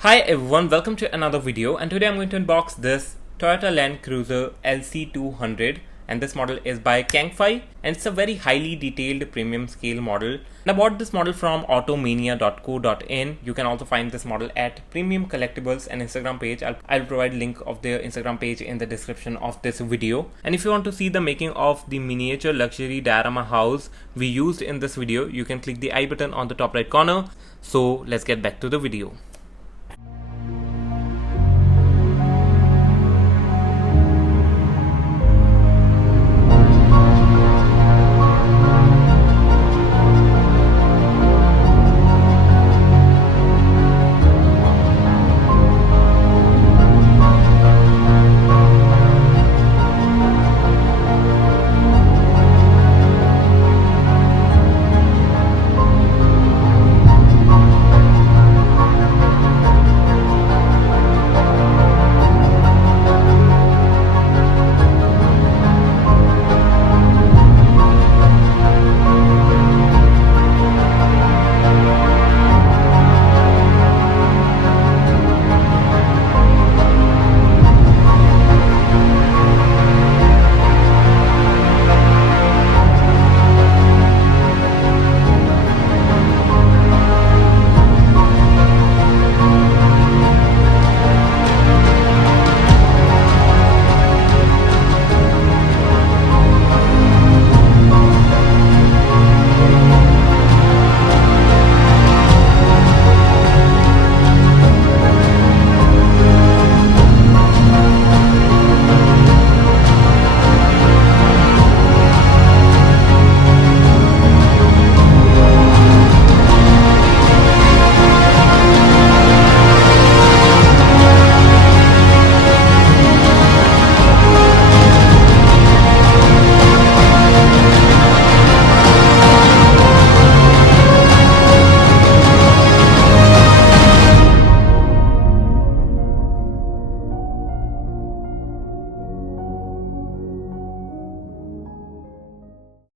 Hi everyone, welcome to another video, and today I'm going to unbox this Toyota Land Cruiser LC200, and this model is by Kangfei, and it's a very highly detailed premium scale model. And I bought this model from automania.co.in. You can also find this model at Premium Collectibles and Instagram page. I'll provide link of their Instagram page in the description of this video. And if you want to see the making of the miniature luxury diorama house we used in this video, you can click the I button on the top right corner. So let's get back to the video.